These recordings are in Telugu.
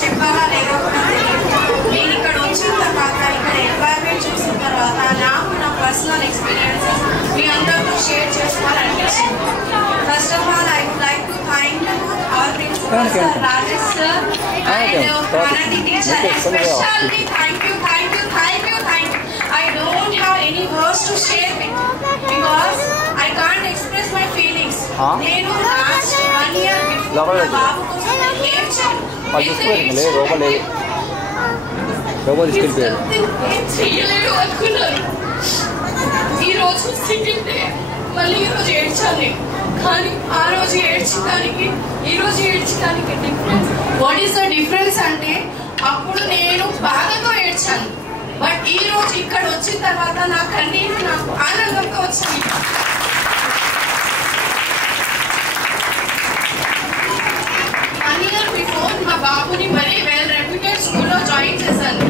చెప్పాలా లేదా కూడా తెలియదు. నేను ఇక్కడ వచ్చిన తర్వాత ఇక్కడ ఎన్వైరన్మెంట్ చూసిన తర్వాత నాకు నా పర్సనల్ ఎక్స్పీరియన్సెస్ మీ అందరితో షేర్ చేసుకోవాలనిపించింది. First of all I would like to thank our principal sir Rajesh sir and Pranati teacher, especially thank you. I don't have any words to share with because I can't express my feelings. నేను last 1 year before నా బాబు కోసం ఏడ్చాను. చేయలేడు అనుకున్నాను. ఈరోజు సెకండ్ డే మళ్ళీ ఈరోజు ఏడ్చాను. కానీ ఆ రోజు ఏడ్చడానికి ఈ రోజు ఏడ్చడానికి difference what is the difference అంటే అప్పుడు నేను బాధతో ఏడ్చాను. బట్ ఈ రోజు ఇక్కడ వచ్చిన తర్వాత నా కన్నీరు నాకు ఆనందంతో వచ్చింది. వన్ ఇయర్ బిఫోర్ మా బాబుని మరీ వెల్ రెప్యూటెడ్ స్కూల్లో జాయిన్ చేశాను.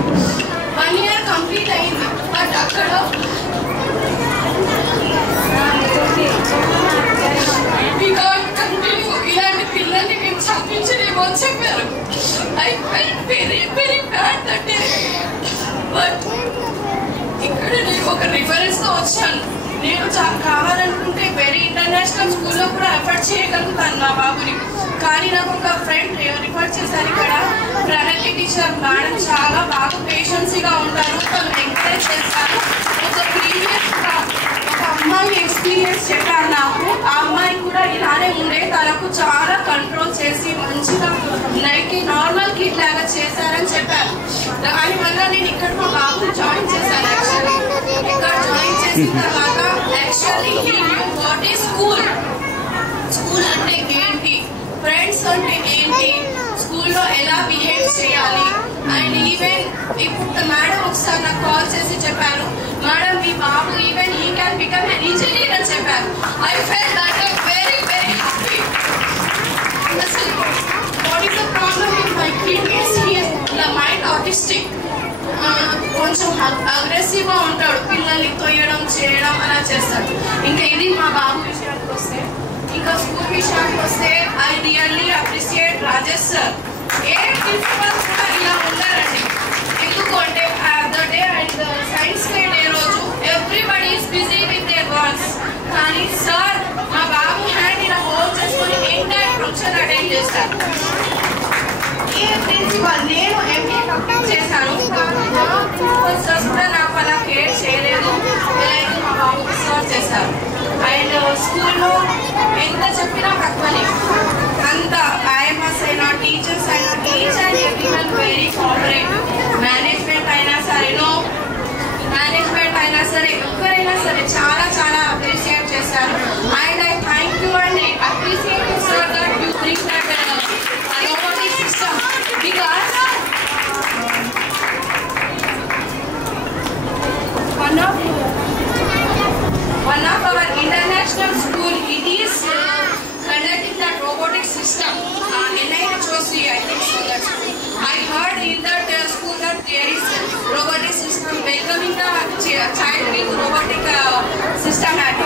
1 year కంప్లీట్ అయింది. బట్ అక్కడ ఇలాంటి పిల్లల్ని మేము చదివించలేమో అని చెప్పారు. I felt very very bad that day. But ఇక్కడ నేను ఒక రిఫరెన్స్ తో వచ్చాను. నేను కావాలనుకుంటే వెరీ ఇంటర్నేషనల్ స్కూల్లో కూడా ఎఫర్ట్ చేయగలుగుతాను నా బాబుని. కానీ నాకు ఒక ఫ్రెండ్ రిఫర్ చేశారు. ఇక్కడ ప్రణతి టీచర్ మేడం చాలా బాగా పేషెన్సీగా ఉంటారు, తను ఎంకరేజ్ చేస్తారు. ఒక ప్రీవియస్ ఒక అమ్మాయి ఎక్స్పీరియన్స్ చెప్పారు నాకు. ఆ అమ్మాయి కూడా ఇలానే ఉండే, తనకు చాలా కంట్రోల్ చేసి మంచిగా నైట్ నార్మల్ కిడ్ లాగా చేశారని చెప్పారు. దానివల్ల నేను ఇక్కడ మా బాబు జాయిన్ చేశాను. యాక్చువల్లీ ఇక్కడ జాయిన్ చేసిన తర్వాత యాక్చువల్లీ వాట్ ఈస్ స్కూల్ అంటే ఏంటి, ఫ్రెండ్స్ అంటే ఏంటి, స్కూల్లో ఎలా బిహేవ్ చేయాలి. అండ్ ఈవెన్ ఇప్పుడు మేడం ఒకసారి నాకు కాల్ చేసి చెప్పారు, మేడం మీ బాబు even he can become an engineer అని చెప్పారు. I felt that very very happy. అసలు what is the problem with my kid is he is the mind autistic. కొంచెం అగ్రెసివ్ గా ఉంటాడు, పిల్లల్ని తొయ్యడం చేయడం అలా చేస్తాడు. ఇంకా ఇది మా బాబు విషయానికి వస్తే, ఇంకా స్కూల్ విషయానికి వస్తే I really appreciate Rajesh sir. ఏ ప్రిన్సిపల్ కూడా ఇలా ఉండాలండి. ఎందుకు అంటే the day and science day రోజు everybody is busy with their works. కానీ సార్ మా బాబు హ్యాండ్ ఇలా హోల్డ్ చేసుకొని ఎంటైర్ ఫంక్షన్ అటెండ్ చేస్తారు. ఏ ప్రిన్సిపల్ నేను ఎంఏ కంప్లీట్ చేశాను, ప్రిన్సిపల్ సార్ కూడా నాకు అలా కేర్ చేయలేదు. ఎలాగో మా బాబుకి సర్వ్ చేశారు. అండ్ స్కూల్లో ఎంత చెప్పినా తక్కువనే. అంత ఐఎంఎస్ అయినా టీచర్స్ అయినా each and everyone very cooperative. Management అయినా సరే ఎవరైనా సరే చాలా చాలా అప్రిషియేట్ చేశారు. And I thank you and appreciate you sir that you bring that robotic system because one of our international school it is conducting that robotic system. NIHOC, I think so. That's I heard in that school that there is robotic system welcoming the child with robotic system at